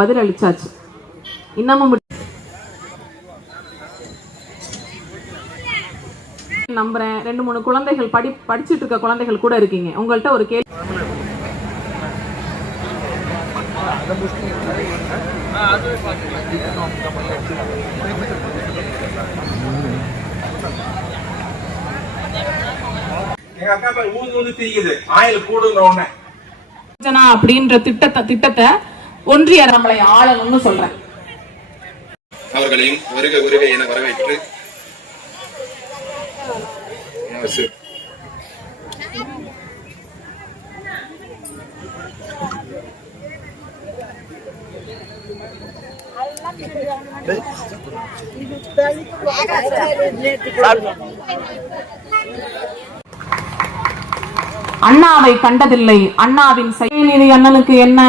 பதில் அளிச்சாச்சு. இன்னமும் நம்புறேன். ரெண்டு மூணு குழந்தைகள் படி படிச்சுட்டு இருக்க குழந்தைகள் கூட இருக்கீங்க. உங்கள்ட்ட ஒரு கேள்வி அது எங்க அக்கா போய் ஊந்து ஊந்து திரிக்குது ஆயில் கூடுங்க உடனே. யோஜனா அப்படின்ற திட்டத்தை திட்டத்தை ஒன்றிய நம்மளை ஆளணும்னு சொல்றேன். அவர்களையும் வருக வருக என வரவேற்று அரசு. அண்ணாவை கண்டதில்லை. அண்ணாவின் செயல்நீதி அண்ணனுக்கு என்ன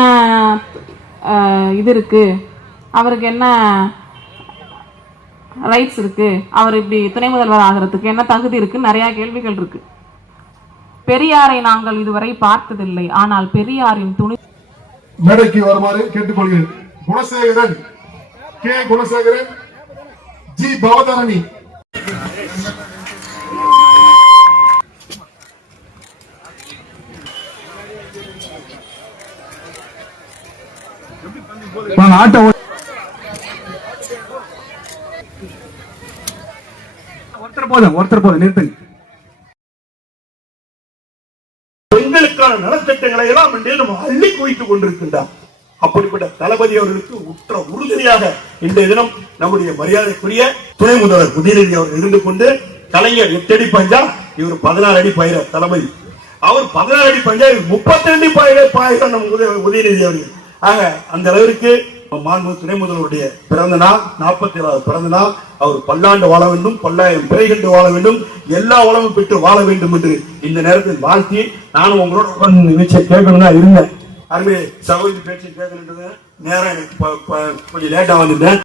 இது இருக்கு? அவருக்கு என்ன ரைட்ஸ் இருக்கு? அவர் இப்படி துணை முதல்வர் ஆகிறதுக்கு என்ன தகுதி இருக்கு? நிறைய கேள்விகள் இருக்கு. பெரியாரை நாங்கள் இதுவரை பார்த்ததில்லை. ஆனால் பெரியாரின் துணி மேடைக்கு வருமாறு கேட்டுக்கொள்கிறேன். Gunasekaran K. Gunasekaran G. Bhavatharani. Auto ஒருத்தர் போதும் ஒருத்தர் போதும் நிறுத்துங்க. பெண்களுக்கான நலத்திட்டங்களை எல்லாம் நம்ம அள்ளி குவித்துக் கொண்டிருக்கின்றார். அப்படிப்பட்ட தளபதி அவர்களுக்கு உற்ற உறுதுணையாக இன்றைய தினம் நம்முடைய மரியாதைக்குரிய துணை முதல்வர் உதயநிதி அவர் இருந்து கொண்டு கலைஞர் எட்டடி பஞ்சா இவர் பதினாறு அடி பயிர தளபதி. அவர் பதினாறு அடி பஞ்சா இவர் முப்பத்தி ரெண்டு பயிர பாயிர நம் உதயநிதி அவர்கள். ஆக அந்த அளவிற்கு மாண்பு துணை முதல்வருடைய பிறந்த நாள் நாற்பத்தி ஏழாவது பிறந்த நாள். அவர் பல்லாண்டு வாழ வேண்டும் பல்லாயிரம் பிறை கண்டு வாழ வேண்டும் எல்லா உலகம் பெற்று வாழ வேண்டும் என்று இந்த நேரத்தில் வாழ்த்தி நானும் உங்களோட உட்கார்ந்து நிகழ்ச்சியை கேட்கணும் தான் இருந்தேன். அருமை சகோதரி பேச்சு கேட்கணுன்றது நேரம் எனக்கு கொஞ்சம் லேட்டா வந்துட்டேன்